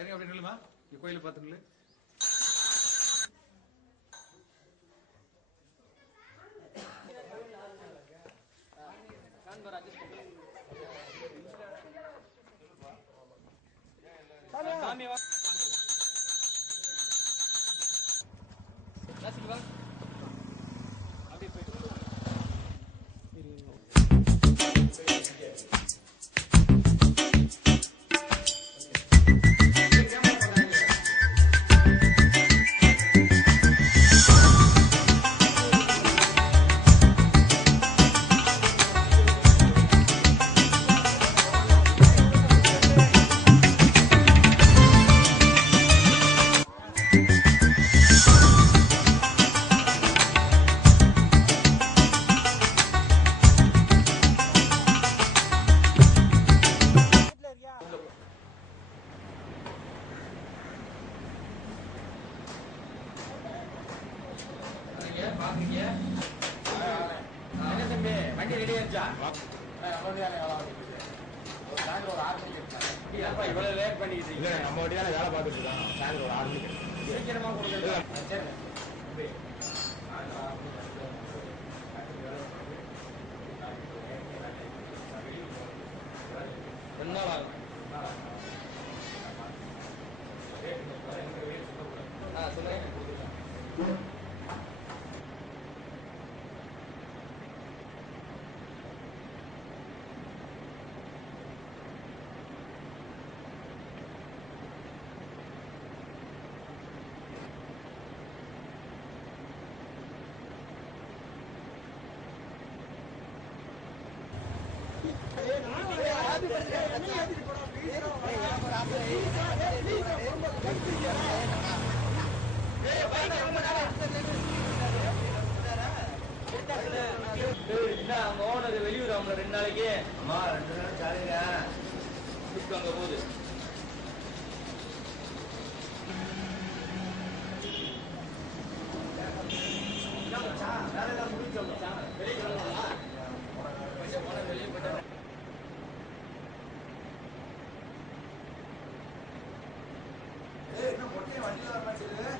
ஏங்க அப்படி நில்லுமா, கோயில பாத்துங்களே. வண்டி ரெடி ஆச்சா? இவ்வளவு லேட் பண்ணிக்கிட்டு இல்ல, நம்ம வண்டியால வேலை பார்த்துட்டு இருக்கோம். சாயந்தரம் ஒரு 6 மணிக்கு சீக்கிரமா கொடுங்க. சரி, 2 நாள் ஆகும். சொல்லுங்க. வெளியூர் 2 நாளைக்கு 2 நாள் ஜாலிங்க அங்க போகுது. வேலை முடிஞ்சோம் வெளியே கிளம்பலாம். வெளியே போயிட்டு வண்டியில் வர மாட்டேங்குது.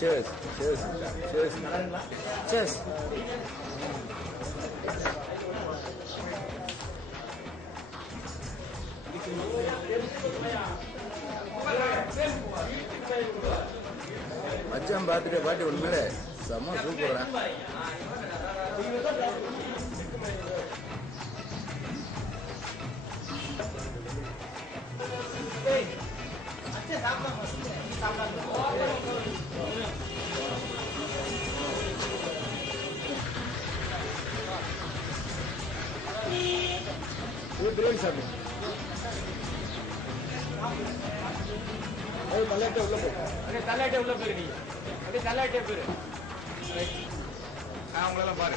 Cheers. Cheers. Cheers. Cheers. மச்சான் பார்த்துட்டு பாட்டி உண்மையிலே செம்ம சூப்பரா. பிரியாணி சாப்பிடு. தள்ளாட்டே உள்ள போ. தள்ளாட்டே உள்ள போயிரு. நீ அப்படியே தள்ளாட்டே போயிரு. அவங்களெல்லாம் பாரு.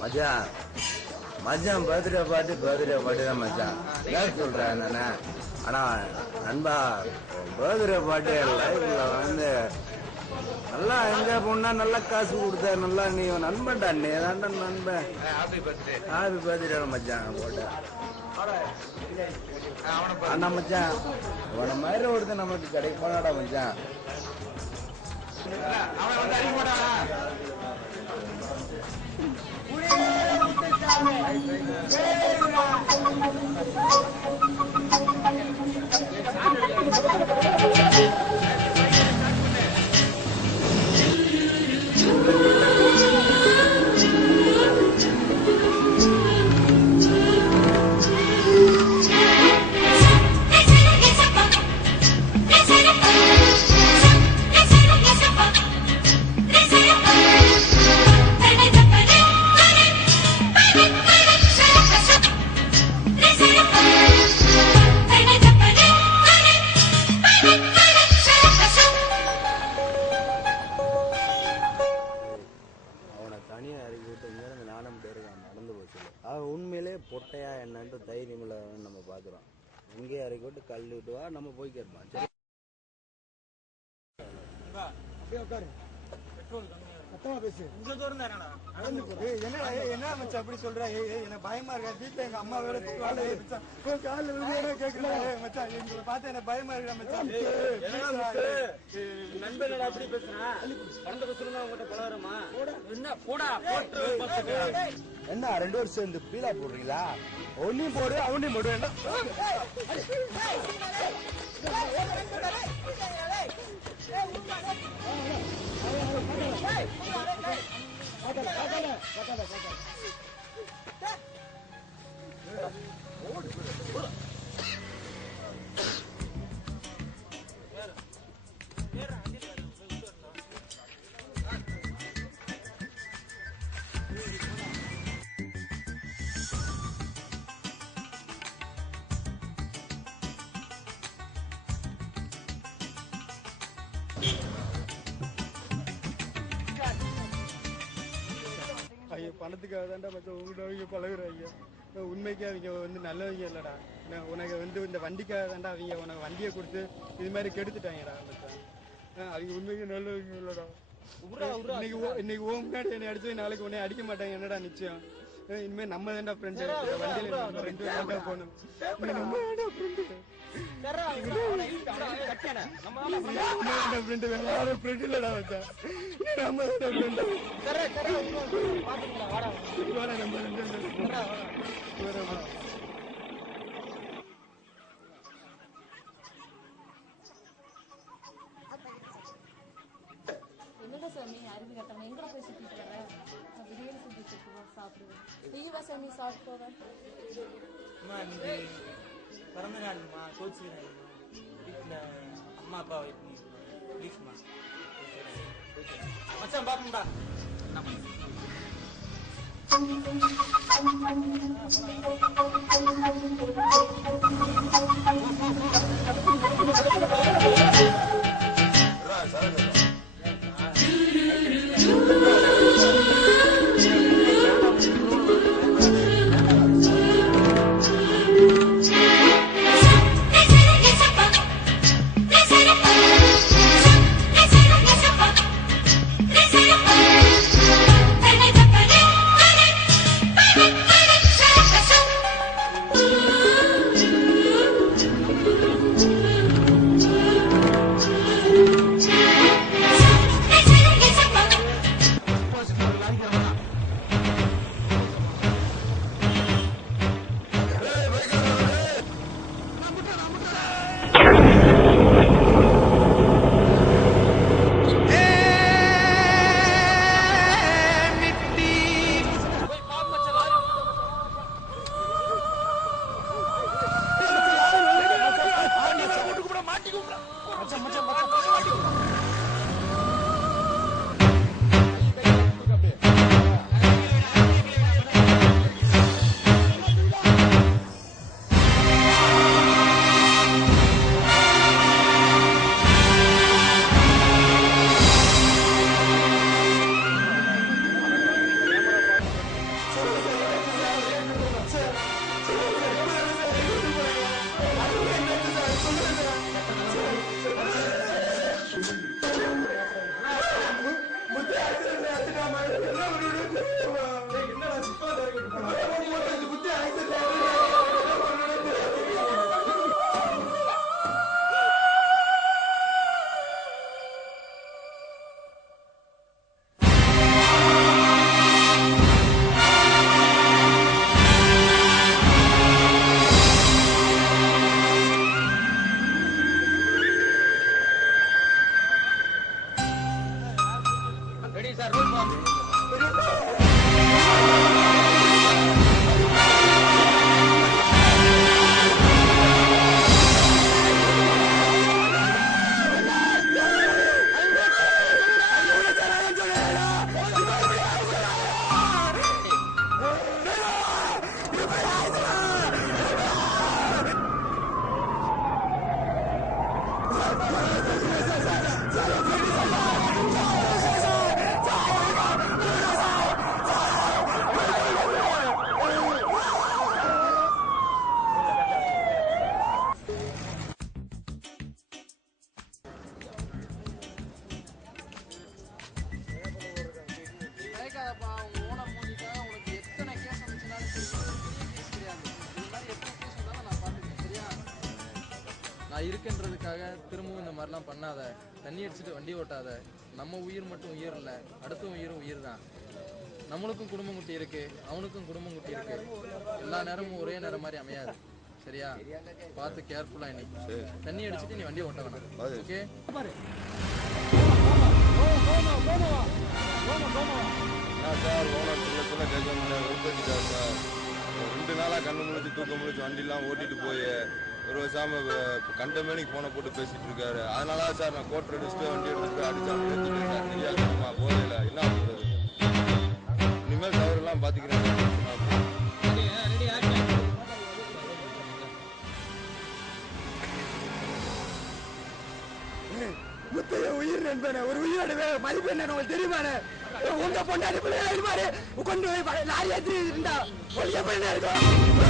மச்சான் மச்சான் பர்த்டே பார்ட்டி தான் மச்சான். ஏன் சொல்றேன் நானு? ஆனா நண்பா பர்த்டே பார்ட்டி லைஃப்ல வந்து நல்லா என்ஜாய் பண்ணா, நல்லா காசு கொடுத்தா, நல்லா நீ நண்பன்டா, நீ தான்டா நண்பன். ஹாப்பி பர்த்டே மச்சான் போட்ட. அண்ணா மச்சான் உன மாதிரி ஒருத்தன் நமக்கு கிடைப்பானாடா மச்சான். உண்மையிலே பொட்டையா என்னன்ட்டு தைரியமில்ல நம்ம பாக்குறோம். இங்கே இறக்கி விட்டு கல் விட்டு வா, நம்ம போய் கேட்போம். சரி என்ன மச்சான் அப்படி சொல்ற? எனக்கு பயமா இருக்கா? வீட்டுல எங்க அம்மா வேற காலைல கேட்கல மச்சான். எங்களை பார்த்து எனக்கு பயமா இருக்கா மச்சான்? நண்பனோட அப்படி பேசுறேன். கடந்த பேசுறா உங்ககிட்ட பழகிறமா? என்ன போடா என்ன 2 வருஷம் சேர்ந்து பீலா போடுறீங்களா? ஒன்னையும் போடு அவனையும் போடு. என்ன பணத்துக்காக தான்டா மச்சான் உங்கள்கிட்ட அவங்க பழகுறாங்க. உண்மைக்கு அவங்க வந்து நல்லவங்க இல்லடா. உனக்கு வந்து இந்த வண்டிக்காக தான்டா அவங்க உனக்கு வண்டியை கொடுத்து இது மாதிரி கெடுத்துட்டாங்கடா மச்சான். அவங்க உண்மைக்கு நல்லவங்க இல்லடா. இன்னைக்கு ஓ முன்னாடி என்னை அடிச்சு நாளைக்கு உன்னை அடிக்க மாட்டாங்க. என்னடா நிச்சயம்? இனிமே நம்ம தான்டா ஃப்ரெண்டு. வண்டியில நம்ம 2 பேரும் தான்டா போகணும். நம்ம தான்டா ஃப்ரெண்டு. ஃப்ரெண்டு வேற யாரும் ஃப்ரெண்ட் இல்லடா மச்சான். நம்ம தான்டா ஃப்ரெண்டு. வாடா நம்ம 2 பேரும் என்னடா சாமி அறிவு கட்டணும்? எங்கடா போய் சுத்திட்டு வர? பிரியாணி சுத்திட்டு சாப்பிடுவேன். நீ சாமி சாப்பிட்டு போவேன். பிறந்த நாள்மா கோச்சுக்கிறேன். வீட்டில் அம்மா அப்பா வெயிட் பண்ணி ப்ளீஸ்மா. மச்சான் பாப்பா வரணும்டா. நான் இருக்குன்றதுக்காக திரும்பவும் இந்த மாதிரிலாம் பண்ணாத. தண்ணி அடிச்சுட்டு வண்டி ஓட்டாத. நம்ம உயிர் மட்டும் உயிர் இல்லை, அடுத்த உயிரும் உயிர் தான். நம்மளுக்கும் குடும்பம் குட்டி இருக்கு, அவனுக்கும் குடும்பம் குட்டி இருக்கு. எல்லா நேரமும் ஒரே நேரம் மாதிரி அமையாது. சரியா? பார்த்து கேர்ஃபுல்லா நீ தண்ணி அடிச்சுட்டு நீ வண்டி ஓட்ட வேணாம். ஓகே? சார் ஓனர் சொல்ல கேட்க முடியாது சார். 2 நாளா கண்ணு முழிச்சு தூக்க முழிச்சு வண்டிலாம் ஓட்டிட்டு போய் ஒரு வருஷாம கண்டமேனிக்கு போனை போட்டு பேசிட்டு இருக்காரு. அதனால சார் நான் கோட்டை அடிச்சுட்டு வண்டி எடுத்துட்டு அடிச்சாங்க எடுத்துட்டு சார். தெரியாதுமா போதையில என்ன பண்றது? இனிமேல் தவறுலாம் பாத்துக்கிறேன். முத்தைய உயிர் நண்பன ஒரு உயிரோட மதிப்பு என்ன உங்களுக்கு தெரியுமானே? உங்க பொண்டாடி பிள்ளைங்க கொண்டு போய் லாரி ஏற்றி இருந்தா எப்படி இருக்கும்?